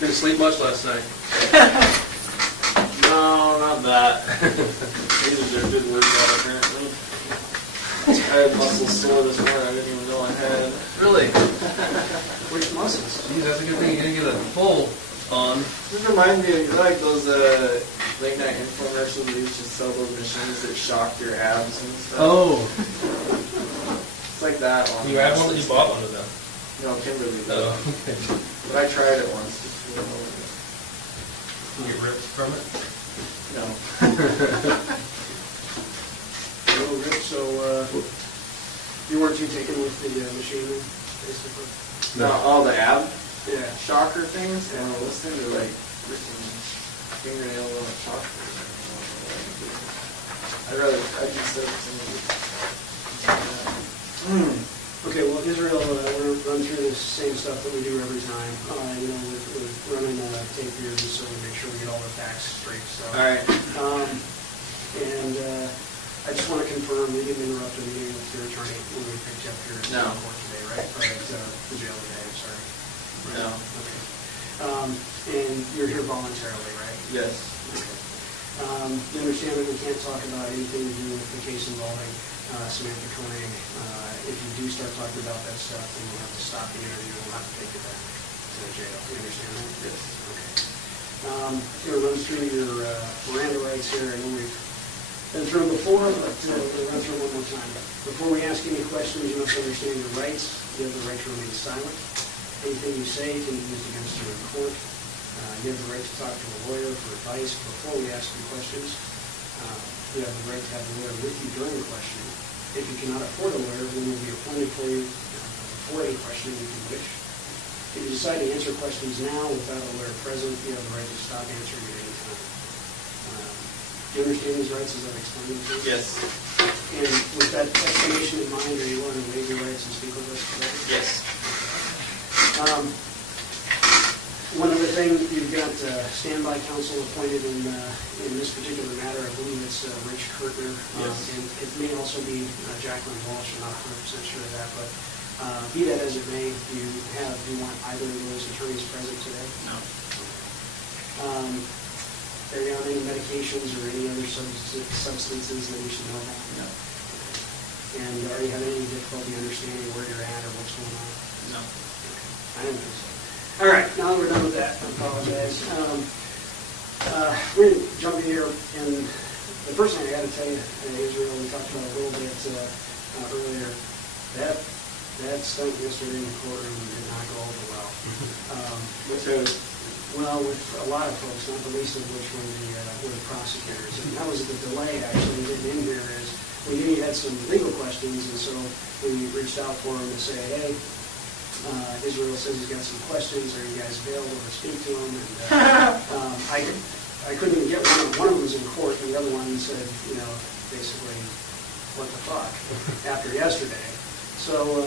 Didn't sleep much last night. No, not that. These are good workout apparently. I had muscles sore this morning I didn't even know I had. Really? Which muscles? Geez, that's a good thing you didn't get a full on. This reminds me of like those late night infomercials that used to sell those machines that shock your abs and stuff. Oh. It's like that one. You had one that you bought one of them? No, Kimberly did. Oh, okay. But I tried it once just to know it. You get ripped from it? No. Oh, Rich, so you weren't too taken with the machine, basically? No, all the ab Yeah. shocker things, and those things are like freaking fingernail on a shocker. I'd just say something. Okay, well, Israel, we're going to run through this same stuff that we do every time. We're running tape here just so we make sure we get all the facts straight. So. All right. I just want to confirm, we didn't interrupt a meeting with your attorney when we picked you up here at court today, right? Or at the jail today, I'm sorry. No. Okay. And you're here voluntarily, right? Yes. Okay. You understand that we can't talk about anything to do with the case involving Samantha Koenig. If you do start talking about that stuff, then we'll have to stop the interview and we'll have to take you back to the jail. You understand that? Yes. Okay. Here, run through your Miranda rights here. I know we've been through them before, but we'll run through them one more time. Before we ask any questions, you must understand your rights. You have the right to remain silent. Anything you say can be used against you in court. You have the right to talk to a lawyer for advice before we ask you questions. You have the right to have a lawyer with you during the question. If you cannot afford a lawyer, one will be appointed for you before any question if you wish. If you decide to answer questions now without a lawyer present, you have the right to stop answering at any time. Do you understand these rights as I've explained them to you? Yes. And with that explanation in mind, are you willing to waive your rights and speak with us today? Yes. One other thing, you've got standby counsel appointed in this particular matter. I believe it's Rich Kirtner. Yes. And it may also be Jacqueline Walsh. I'm not 100% sure of that, but be that as it may, do you want either of those attorneys present today? No. Are you on any medications or any other substances that we should know about? No. And are you having any difficulty understanding where you're at or what's going on? No. I don't think so. All right, now that we're done with that, I apologize. We're going to jump in here, and the first thing I got to tell you, Israel, we talked about a little bit earlier, that stunt yesterday in the courtroom did not go over well. With who? Well, with a lot of folks, not the least of which were the prosecutors. And that was the delay, actually, getting in here is we knew you had some legal questions, and so we reached out for him to say, hey, Israel says he's got some questions. Are you guys available to speak to him? And I couldn't even get one. One of them was in court, and the other one said, basically, what the fuck, after yesterday. So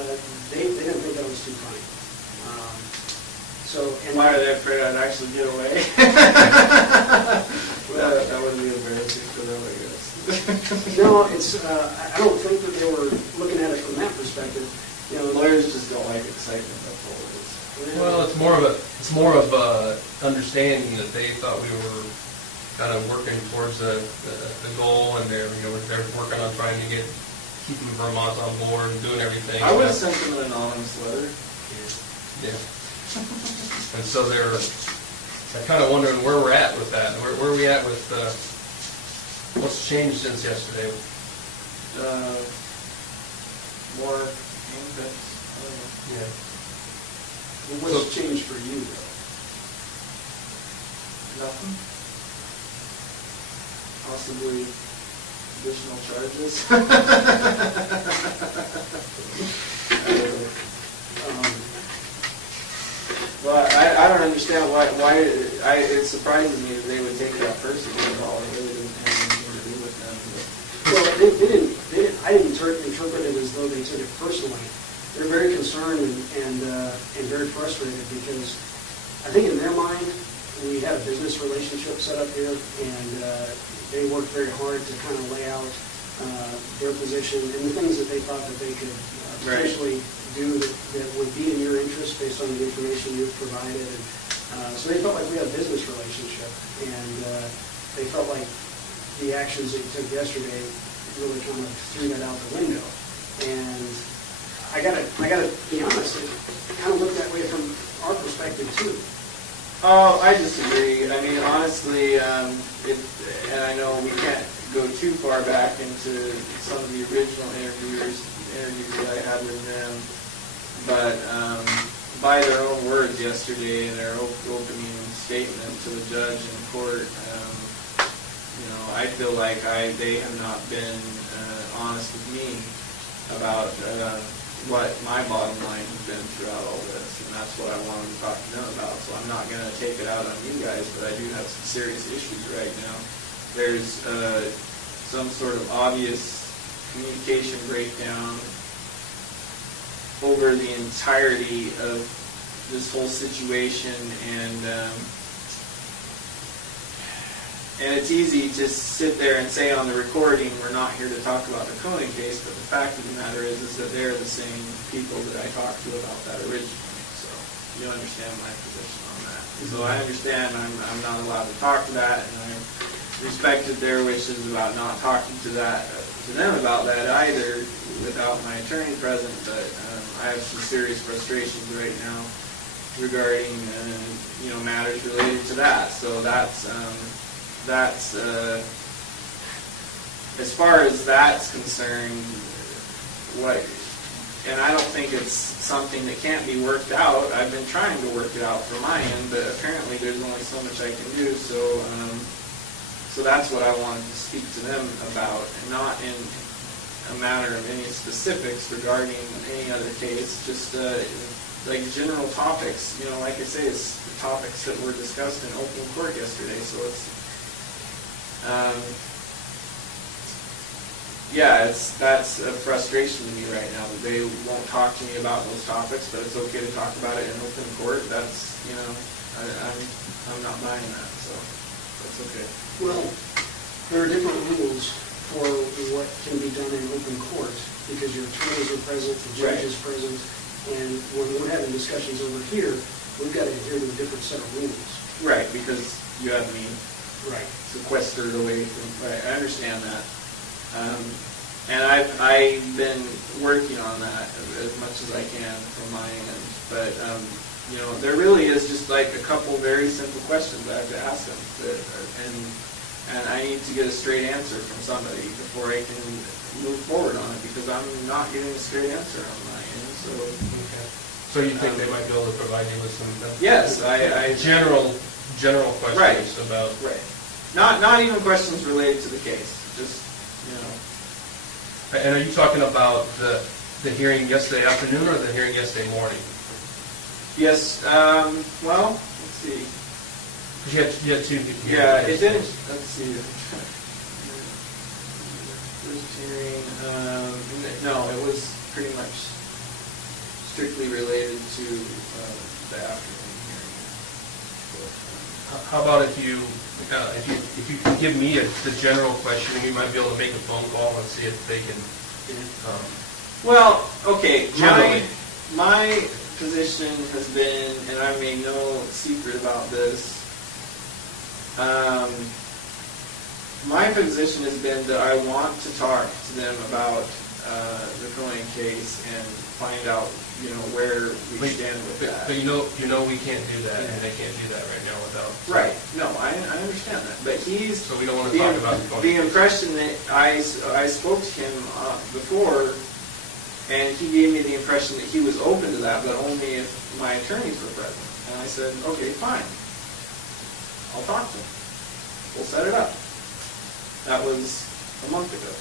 they didn't think that was too funny. Why are they afraid I'd actually get away? Well, that would be embarrassing for them, I guess. No, it's. I don't think that they were looking at it from that perspective. Lawyers just don't like excitement. That's all it is. Well, it's more of a understanding that they thought we were kind of working towards the goal, and they're working on trying to keeping Vermont on board and doing everything. I would have sent them an anonymous letter. Yeah. And so they're kind of wondering where we're at with that. Where are we at with what's changed since yesterday? More handcuffs. Yeah. Well, what's changed for you, though? Nothing. Possibly additional charges. Well, I don't understand why it surprises me that they would take that personally at all. It really didn't have anything to do with them. Well, they didn't. I didn't interpret it as though they took it personally. They're very concerned and very frustrated because I think in their mind we had a business relationship set up here, and they worked very hard to kind of lay out their position and the things that they thought that they could potentially do that would be in your interest based on the information you've provided. And So they felt like we had a business relationship, and they felt like the actions they took yesterday really kind of threw that out the window. And I gotta be honest, it kind of looked that way from our perspective too. Oh, I disagree. I mean, honestly, and I know we can't go too far back into some of the original interviews that I had with them, but by their own words yesterday in their opening statement to the judge in court, I feel like they have not been honest with me about what my bottom line has been throughout all this, and that's what I wanted to talk to them about. So I'm not going to take it out on you guys, but I do have some serious issues right now. There's some sort of obvious communication breakdown over the entirety of this whole situation, and it's easy to sit there and say on the recording, we're not here to talk about the Koenig case, but the fact of the matter is that they're the same people that I talked to about that originally. So you understand my position on that. So I understand I'm not allowed to talk to that, and I respected their wishes about not talking to them about that either without my attorney present, but I have some serious frustrations right now regarding matters related to that. So that's as far as that's concerned, and I don't think it's something that can't be worked out. I've been trying to work it out from my end, but apparently there's only so much I can do. So that's what I wanted to speak to them about, and not in a matter of any specifics regarding any other case, just like general topics. Like I say, it's the topics that were discussed in open court yesterday. So it's that's a frustration to me right now that they won't talk to me about those topics, but it's okay to talk about it in open court. That's I'm not buying that, so that's okay. Well, there are different rules for what can be done in open court, because your attorneys are present, the judge is present, and when we're having discussions over here, we've got to adhere to a different set of rules. Right, because you have me sequestered away from. Right, I understand that, and I've been working on that as much as I can from my end. But there really is just like a couple very simple questions I have to ask them, and I need to get a straight answer from somebody before I can move forward on it, because I'm not getting a straight answer on my end. So. Okay. So you think they might be able to provide you with some? Yes, I general questions about. Right. Not even questions related to the case. Just And are you talking about the hearing yesterday afternoon or the hearing yesterday morning? Yes. Well, let's see. You had two. Yeah, it didn't. Let's see. First hearing. No, it was pretty much strictly related to the afternoon hearing. How about if you can give me the general question, we might be able to make a phone call and see if they can. Well, okay. Generally. My position has been, and I made no secret about this. My position has been that I want to talk to them about the Koenig case and find out, where we stand with that. But you know we can't do that, and they can't do that right now without. Right. No, I understand that. But So we don't want to talk about the Koenig. The impression that I spoke to him before, and he gave me the impression that he was open to that, but only if my attorneys were present. And I said, okay, fine. I'll talk to him. We'll set it up. That was a month ago.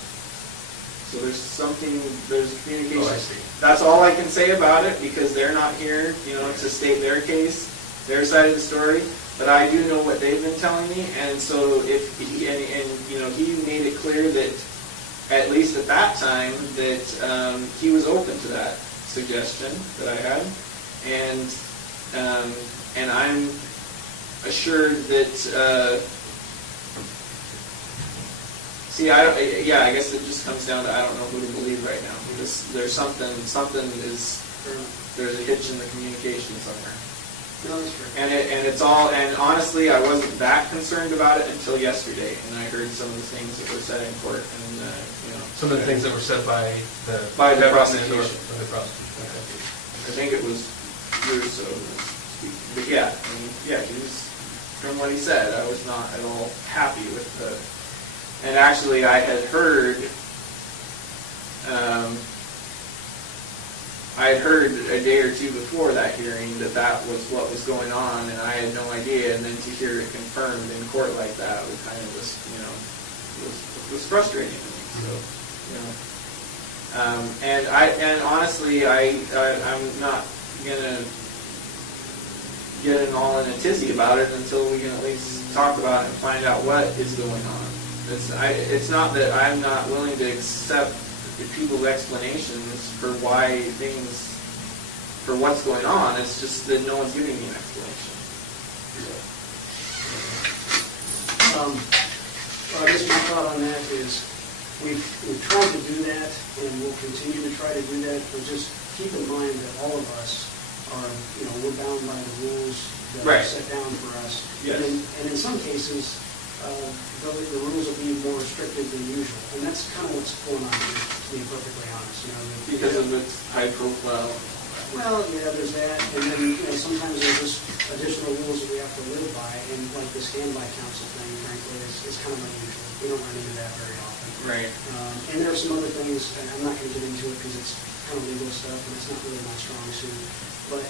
So there's communication. Oh, I see. That's all I can say about it, because they're not here, to state their case, their side of the story. But I do know what they've been telling me, and so if he made it clear that, at least at that time, that he was open to that suggestion that I had, and I'm assured that. I guess it just comes down to I don't know who to believe right now, because there's a hitch in the communication somewhere. No, that's fair. And it's all, and honestly, I wasn't that concerned about it until yesterday, and I heard some of the things that were said in court, and, you know. Some of the things that were said by the... By the prosecution. prosecution. By the prosecution. I think it was years so. But yeah, I mean, yeah, he was, from what he said, I was not at all happy with the, and actually I had heard a day or two before that hearing that was what was going on, and I had no idea, and then to hear it confirmed in court like that was kind of just, you know, was frustrating to me, so, you know. And honestly, I'm not gonna get all in a tizzy about it until we can at least talk about it and find out what is going on. It's not that I'm not willing to accept people's explanations for what's going on. It's just that no one's giving me an explanation. I guess my thought on that is we've tried to do that, and we'll continue to try to do that, but just keep in mind that all of us are, you know, we're bound by the rules that are set down for us. Yes. And in some cases, the rules will be more restrictive than usual, and that's kind of what's going on here, to be perfectly honest. You know, Because of its high profile. Well, yeah, there's that, and then, you know, sometimes there's just additional rules that we have to live by, and like the standby counsel thing, frankly, is kind of unusual. We don't run into that very often. Right. And there are some other things, and I'm not going to get into it because it's kind of legal stuff, and it's not really my strong suit, but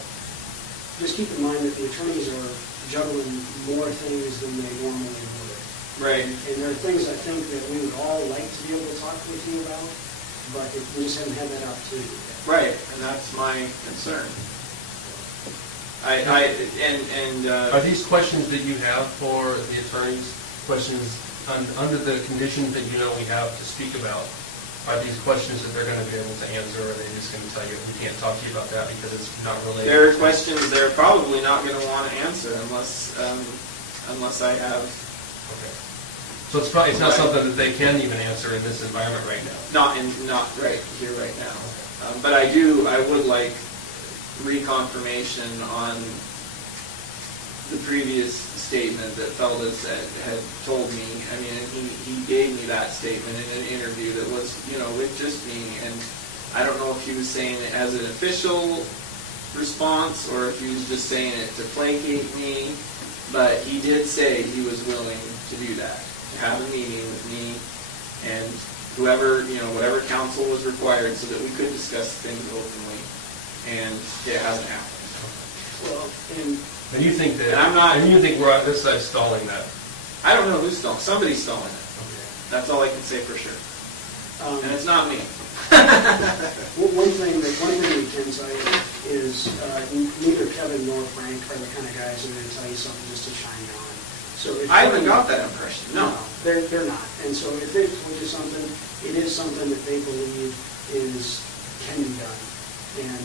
just keep in mind that the attorneys are juggling more things than they normally would. Right. And there are things I think that we would all like to be able to talk with you about, but we just haven't had that opportunity yet. Right, and that's my concern. Are these questions that you have for the attorneys, questions under the conditions that you know we have to speak about? Are these questions that they're going to be able to answer, or are they just going to tell you, we can't talk to you about that because it's not related? There are questions they're probably not going to want to answer unless I have... Okay. So it's not something that they can even answer in this environment right now? Not right here, right now. But I would like reconfirmation on the previous statement that Feldes had told me. I mean, he gave me that statement in an interview that was, you know, with just me, and I don't know if he was saying it as an official response or if he was just saying it to placate me, but he did say he was willing to do that, to have a meeting with me and whoever, you know, whatever counsel was required so that we could discuss things openly, and it hasn't happened. Well, and you think that? And I'm not. And you think we're on this side stalling that? I don't know who's stalling. Somebody's stalling it. Okay. That's all I can say for sure. And it's not me. One thing we can tell you is neither Kevin nor Frank are the kind of guys who are going to tell you something just to chime you on. So if I haven't got that impression. No. They're not. And so if they told you something, it is something that they believe can be done. And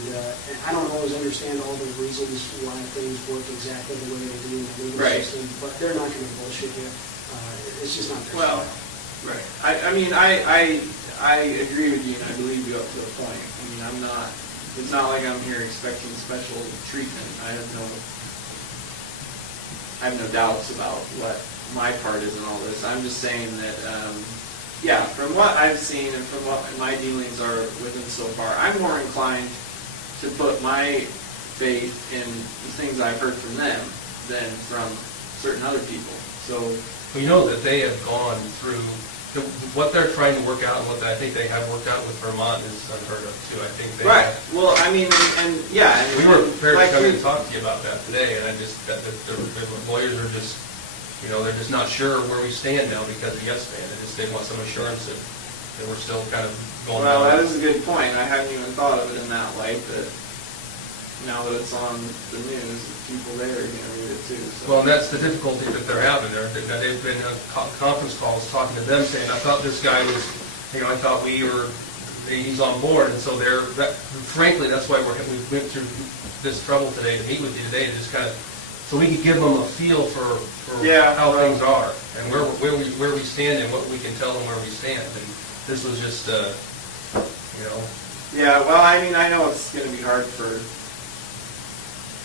I don't always understand all the reasons why things work exactly the way they do in the legal system, but they're not going to bullshit you. It's just not their style. Right. I mean, I agree with you, and I believe you up to a point. I mean, it's not like I'm here expecting special treatment. I have no doubts about what my part is in all this. I'm just saying that, from what I've seen and from what my dealings are with him so far, I'm more inclined to put my faith in the things I've heard from them than from certain other people. So, well, you know that they have gone through what they're trying to work out, and what I think they have worked out with Vermont is unheard of too. I think they right. Well, I mean, and we were prepared to come in and talk to you about that today, and I just that the lawyers are just, you know, they're just not sure where we stand now because of Yes Man. They want some assurance that we're still kind of going. Well, that is a good point. I hadn't even thought of it in that light. That now that it's on the news, people there are going to read it too. So. Well, and that's the difficulty that they're having. They've been on conference calls talking to them, saying, "I thought this guy was, you know, I thought he's on board." And so frankly, that's why we went through this trouble today to meet with you today, to just kind of. So we can give them a feel for how things are and where we stand and what we can tell them where we stand. And this was just, you know. Yeah, well, I mean, I know it's going to be hard for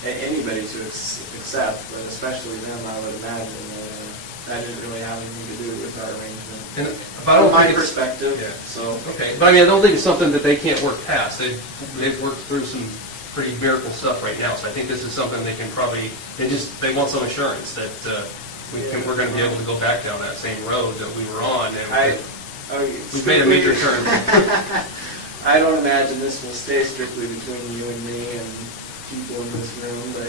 anybody to accept, but especially them, I would imagine. That didn't really have anything to do with our arrangement. And, but I don't From my think it's- perspective, Yeah. so. Okay, but I mean, I don't think it's something that they can't work past. They've worked through some pretty miracle stuff right now, so I think this is something they can probably, they want some assurance that we're going to be able to go back down that same road that we were on. And we've made a major turn. I don't imagine this will stay strictly between you and me and people in this room, but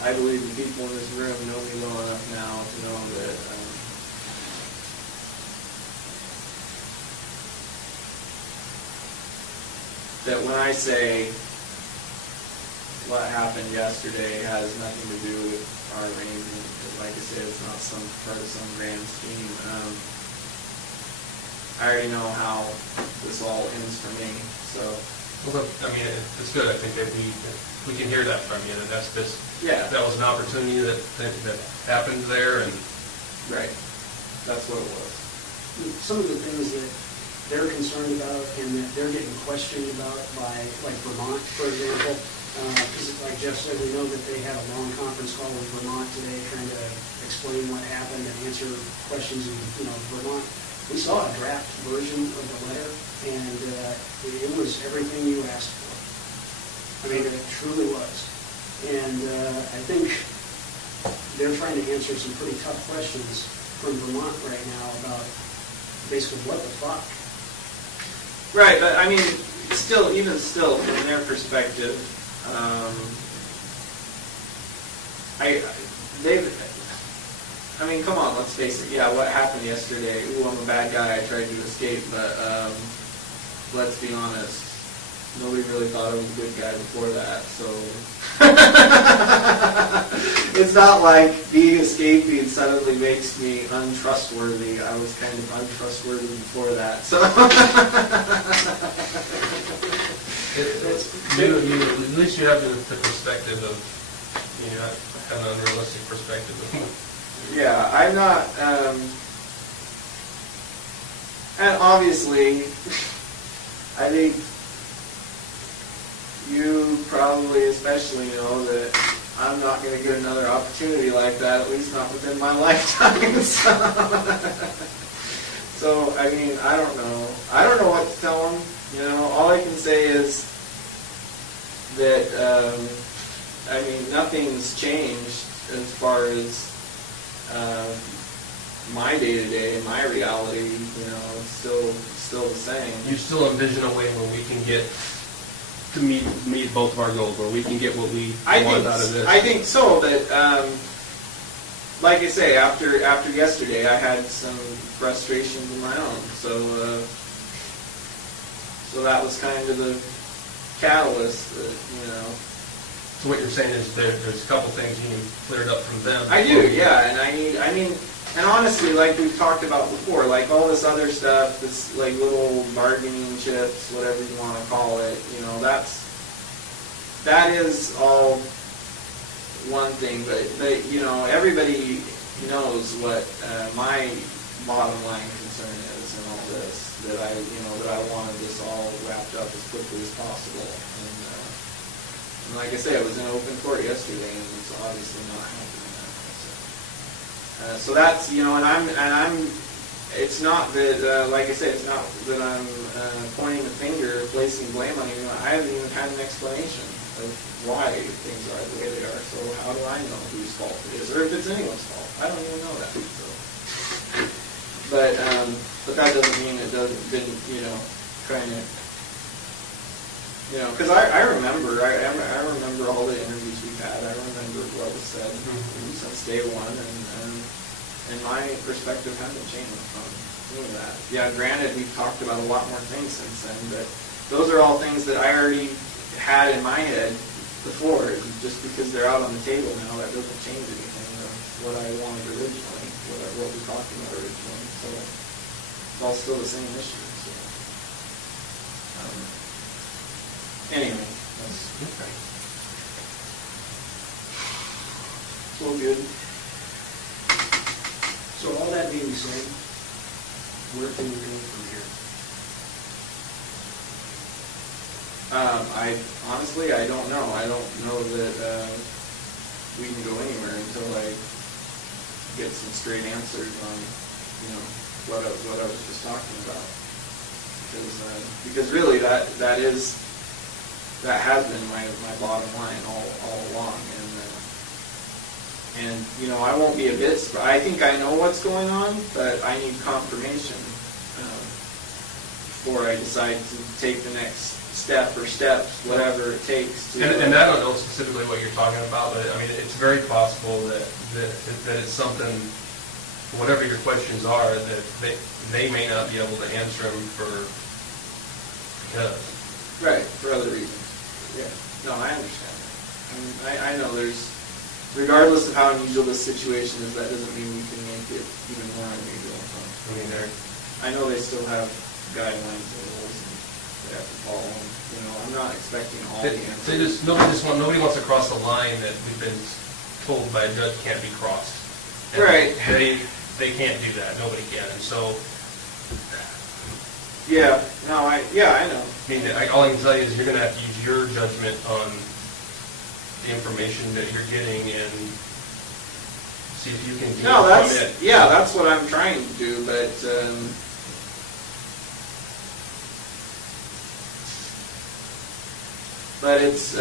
I believe the people in this room know me well enough now to know that when I say what happened yesterday has nothing to do with our arrangement, like I said, it's not some part of some grand scheme. I already know how this all ends for me, so. Well, I mean, it's good. I think that we can hear that from you, that that's just, that was an opportunity that happened there, and Right. That's what it was. Some of the things that they're concerned about and that they're getting questioned about by, like Vermont, for example, because like Jeff said, we know that they had a long conference call with Vermont today trying to explain what happened and answer questions in, Vermont. We saw a draft version of the letter, and it was everything you asked for. I mean, it truly was. And I think they're trying to answer some pretty tough questions from Vermont right now about basically what the fuck. Right, but I mean, even still, from their perspective, I mean, come on, let's face it. Yeah, what happened yesterday? Ooh, I'm a bad guy. I tried to escape, but let's be honest. Nobody really thought I was a good guy before that, so it's not like being escaping suddenly makes me untrustworthy. I was kind of untrustworthy before that, so. At least you have the perspective of, kind of unrealistic perspective of. Yeah, I'm not, and obviously, I think you probably especially know that I'm not going to get another opportunity like that, at least not within my lifetime. So, I mean, I don't know. I don't know what to tell them. All I can say is that, I mean, nothing's changed as far as my day-to-day, my reality, it's still the same. You still envision a way where we can get to meet both of our goals, where we can get what we want out of this? I think so, but like I say, after yesterday, I had some frustrations of my own, so that was kind of the catalyst that, So what you're saying is there's a couple things you need cleared up from them. I do, yeah, and and honestly, like we've talked about before, like all this other stuff, this like little bargaining chips, whatever you want to call it, that is all one thing, but everybody knows what my bottom line concern is in all this, that I wanted this all wrapped up as quickly as possible. And like I say, it was in open court yesterday, and it's obviously not happening now. So that's, it's not that, like I said, it's not that I'm pointing the finger, placing blame on you. I haven't even had an explanation of why things are the way they are. So how do I know whose fault it is, or if it's anyone's fault? I don't even know that. So. But that doesn't mean it didn't, trying to. Because I remember all the interviews we've had. I remember what was said since day one, and my perspective hasn't changed from doing that. Yeah, granted, we've talked about a lot more things since then, but those are all things that I already had in my head before. Just because they're out on the table now, that doesn't change anything of what I wanted originally, what we talked about originally. So it's all still the same issue. So. Anyway, that's Okay. it's all good. So all that being said, where can we go from here? Honestly, I don't know. I don't know that we can go anywhere until I get some straight answers on, what I was just talking about. Because really that has been my bottom line all along, and I won't be a bit surprised. I think I know what's going on, but I need confirmation before I decide to take the next step or steps, whatever it takes. And I don't know specifically what you're talking about, but I mean, it's very possible that it's something, whatever your questions are, that they may not be able to answer them Right, for other reasons. Yeah. No, I understand that. I mean, I know there's, regardless of how unusual this situation is, that doesn't mean we can make it even more unusual. I mean, I know they still have guidelines and rules they have to follow. I'm not expecting all the answers. Nobody wants to cross the line that we've been told by a judge can't be crossed. And right. They can't do that. Nobody can. And so. Yeah. No. I know. I mean, all I can tell you is you're going to have to use your judgment on the information that you're getting and see if you can. No, that's what I'm trying to do, but. But it's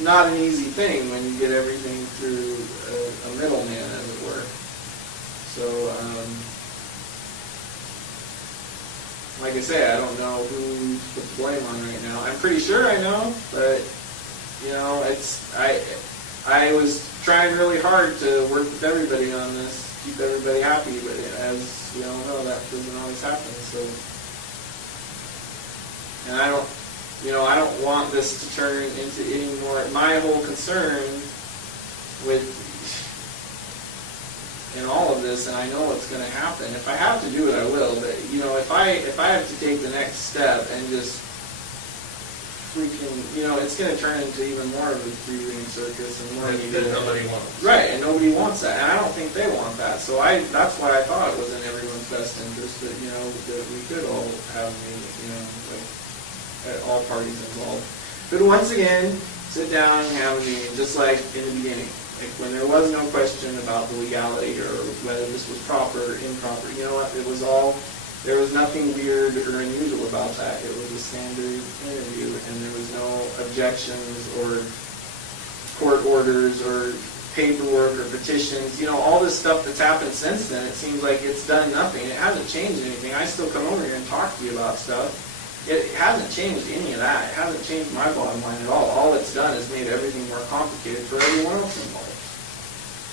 not an easy thing when you get everything through a middleman, as it were. So, like I say, I don't know who to put the blame on right now. I'm pretty sure I know, but I was trying really hard to work with everybody on this, keep everybody happy, but as we all know, that doesn't always happen. So, and I don't want this to turn into any more. My whole concern in all of this, and I know what's going to happen. If I have to do it, I will. But if I have to take the next step and just freaking, it's going to turn into even more of a three-ring circus and more that nobody wants. Right, and nobody wants that, and I don't think they want that. So that's why I thought it was in everyone's best interest that that we could all have all parties involved. But once again, sit down and have a meeting, just like in the beginning. Like when there was no question about the legality or whether this was proper or improper. You know what? There was nothing weird or unusual about that. It was a standard interview, and there was no objections or court orders or paperwork or petitions. All this stuff that's happened since then, it seems like it's done nothing. It hasn't changed anything. I still come over here and talk to you about stuff. It hasn't changed any of that. It hasn't changed my bottom line at all. All it's done is made everything more complicated for everyone else involved.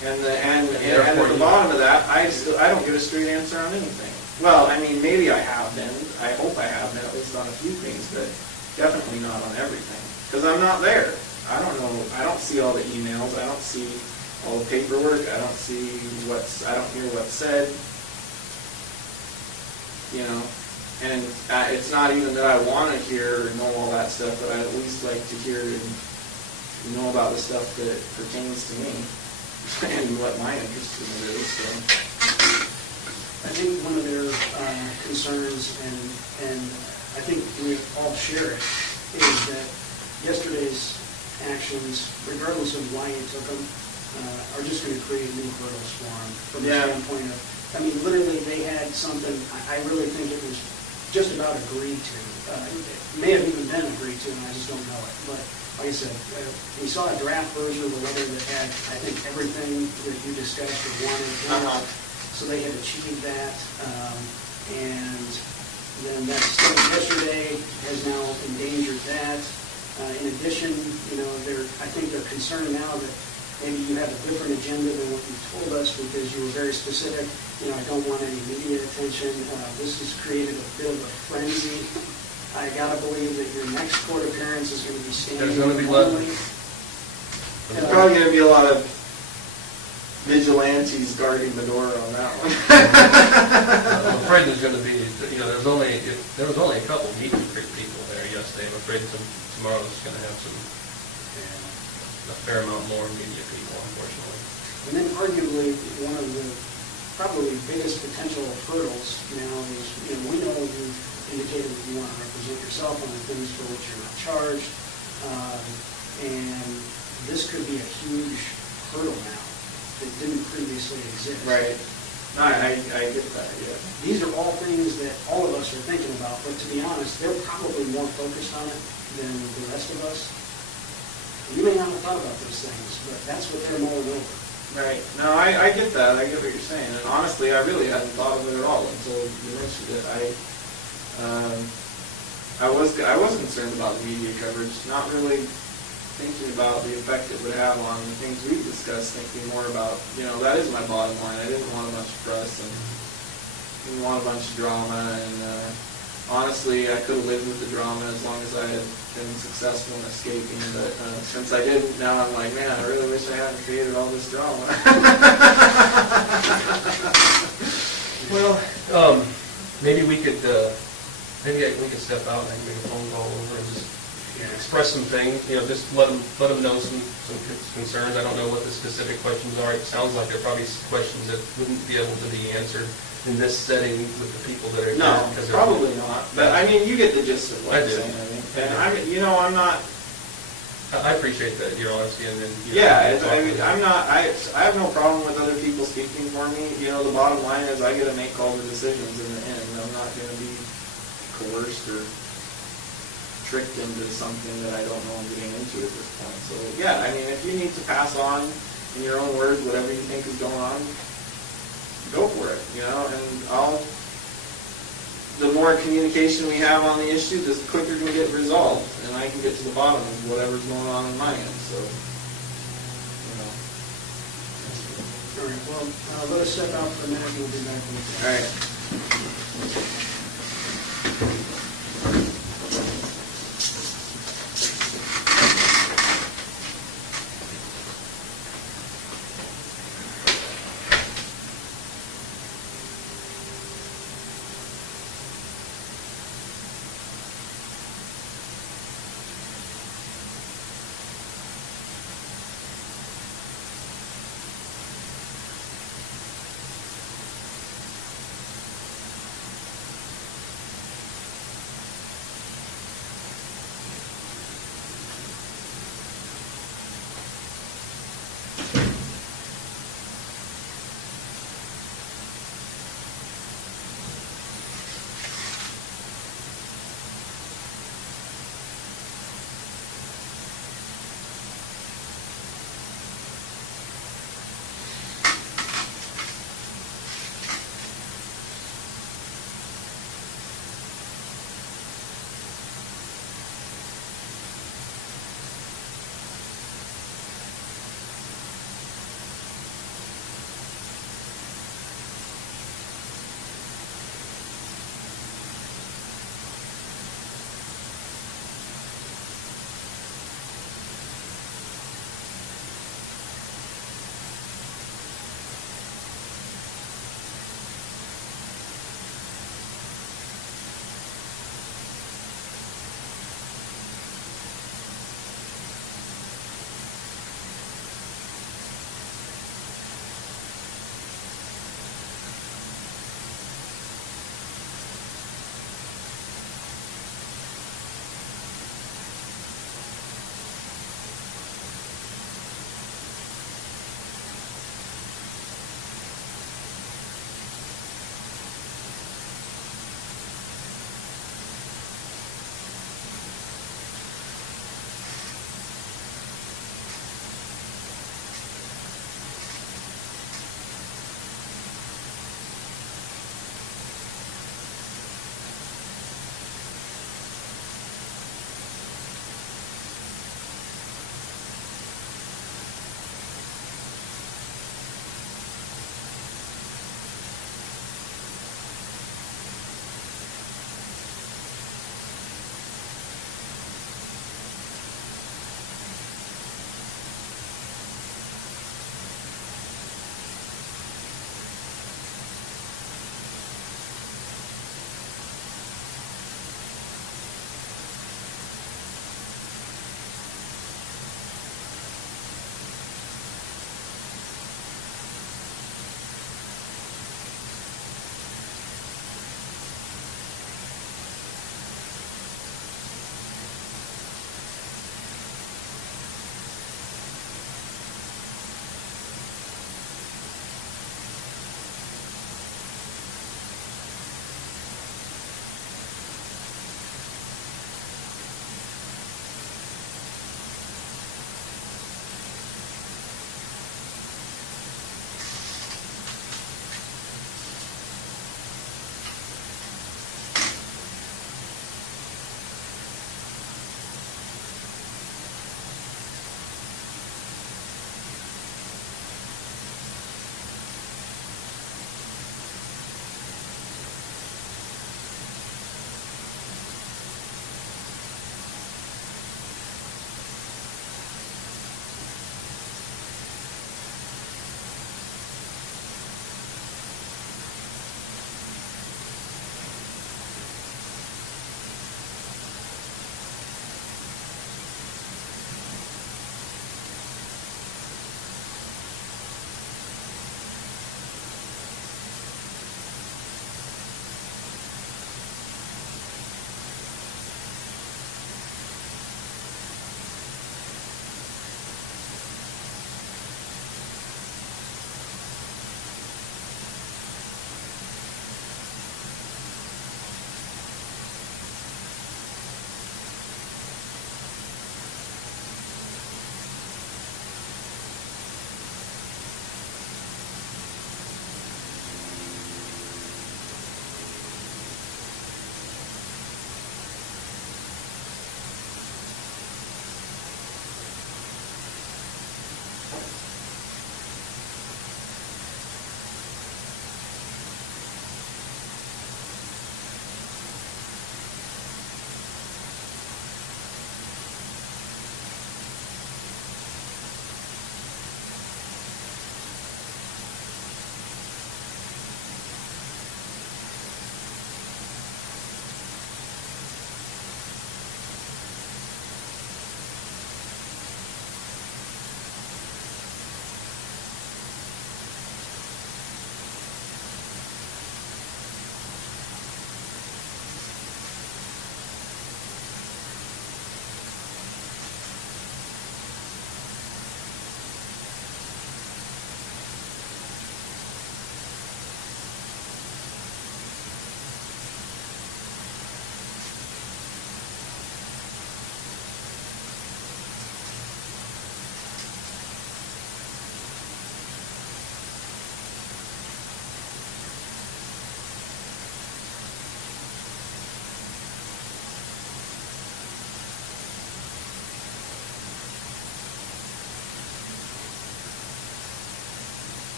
And at the bottom of that, I don't get a straight answer on anything. Well, I mean, maybe I have been. I hope I have been, at least on a few things, but definitely not on everything. Because I'm not there. I don't know. I don't see all the emails. I don't see all the paperwork. I don't hear what's said. And it's not even that I want to hear or know all that stuff, but I'd at least like to hear and know about the stuff that pertains to me and what my interest in it is. So. I think one of their concerns, and I think we all share it, is that yesterday's actions, regardless of why you took them, are just going to create new hurdles for them from the standpoint of, literally they had something, I really think it was just about agreed to. It may have even been agreed to, and I just don't know it. But like I said, we saw a draft version of the letter that had, I think, everything that you discussed or wanted in it. So they had achieved that. And then that study yesterday has now endangered that. In addition, I think they're concerned now that maybe you have a different agenda than what you told us because you were very specific. I don't want any media attention. This has created a bit of a frenzy. I gotta believe that your next court appearance is going to be standing. There's going to be lonely. There's probably going to be a lot of vigilantes guarding the door on that one. I'm afraid there's going to be. There was only a couple meet and greet people there yesterday. I'm afraid tomorrow's going to have a fair amount more media people, unfortunately. And then arguably one of the probably biggest potential hurdles now is, we know you've indicated that you want to represent yourself on the things for which you're not charged. And this could be a huge hurdle now that didn't previously exist. Right. No, I get that, yeah. These are all things that all of us are thinking about, but to be honest, they're probably more focused on it than the rest of us. You may not have thought about those things, but that's what they're mulling over. Right. No, I get that. I get what you're saying. And honestly, I really hadn't thought of it at all until you mentioned it. I was concerned about the media coverage, not really thinking about the effect it would have on the things we've discussed, thinking more about, that is my bottom line. I didn't want a bunch of press and didn't want a bunch of drama. And honestly, I could have lived with the drama as long as I had been successful in escaping. But since I didn't, now I'm like, man, I really wish I hadn't created all this drama. Well, maybe we could step out and make a phone call over and just express some things. Just let them know some concerns. I don't know what the specific questions are. It sounds like there are probably questions that wouldn't be able to be answered in this setting with the people that are No, here. probably not. But I mean, you get the gist of what I'm saying. And I'm not. I appreciate that, your honesty, and then. I have no problem with other people speaking for me. The bottom line is I get to make all the decisions in the end. I'm not going to be coerced or tricked into something that I don't know I'm getting into at this point. So yeah, I mean, if you need to pass on in your own words whatever you think is going on, go for it. And the more communication we have on the issue, the quicker it can get resolved, and I can get to the bottom of whatever's going on my end. So, All right, well, let us step out for a minute and we'll be back. All right.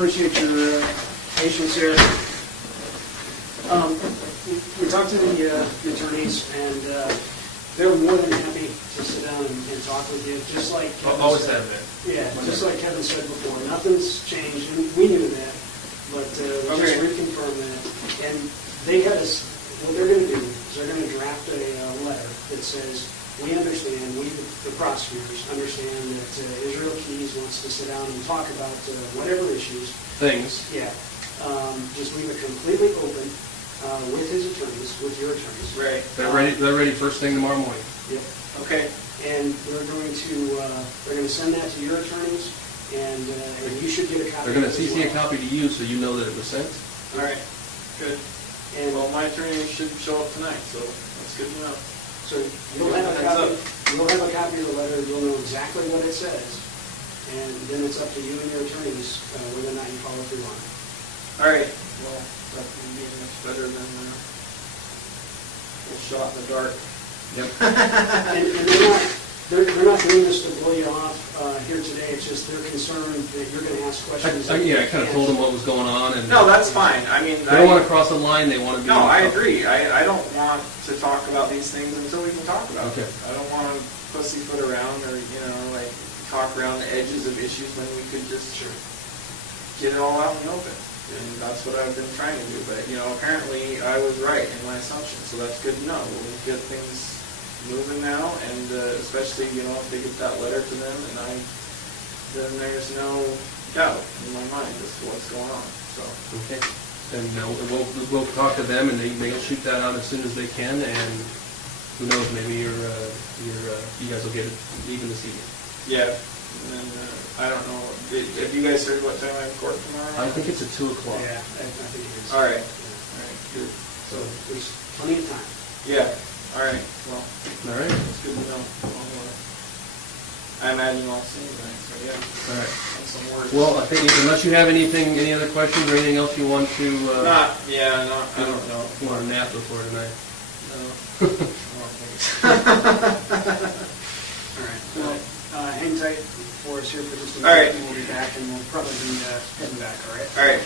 appreciate your patience here. We talked to the attorneys, and they're more than happy to sit down and talk with you, just like Kevin Always said. have been. Yeah, just like Kevin said before, nothing's changed, and we knew that, but we just reconfirmed that. And they had us, what they're going to do is they're going to draft a letter that says, we understand, we, the prosecutors, understand that Israel Keys wants to sit down and talk about whatever issues. Things. Yeah. Just leave it completely open with his attorneys, with your attorneys. Right. They're ready first thing tomorrow morning. Yep. Okay. And they're going to send that to your attorneys, and you should get a copy. They're going to of it as CC a well. copy to you so you know that it was sent. All right. Good. And Well, my attorney should show up tonight, so that's good to know. so you'll have a copy. You'll have a copy of the letter. You'll know exactly what it says, and then it's up to you and your attorneys whether or not you follow through on it. All right. Well, that would be much better than a shot in the dark. Yep. And they're not doing this to blow you off here today. It's just they're concerned that you're going to ask questions. I kind of told them what was going on, and No, that's fine. I mean, they don't want to cross the line. They want to be. No, I agree. I don't want to talk about these things until we can talk about Okay. them. I don't want to pussyfoot around or, like talk around the edges of issues when we could just get it all out in the open. And that's what I've been trying to do. But, apparently I was right in my assumption, so that's good to know. We'll get things moving now, and especially, if they get that letter to them, and then there's no doubt in my mind as to what's going on. So. Okay. And we'll talk to them, and they'll shoot that out as soon as they can. And who knows? Maybe you guys will get it even this evening. Yeah. And then, I don't know. Have you guys heard what time I have court tomorrow? I think it's at 2 o'clock. Yeah, I think it is. All right. Yeah. All right. Good. So there's plenty of time. Yeah. All right. Well, All right. that's good to know. I imagine I'll see you tonight. So yeah. All right. Have some words. Well, I think unless you have any other questions or anything else you want to. I don't know. You want a nap before tonight? No. I don't think so. All right. Well, hang tight for us here for just a minute. All right. And we'll be back, and we'll probably be heading back. All right. All right.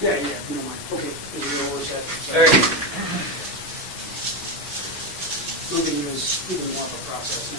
Yeah, yeah, if you don't mind. Okay, is your order set? All right. Moving is even more of a process now.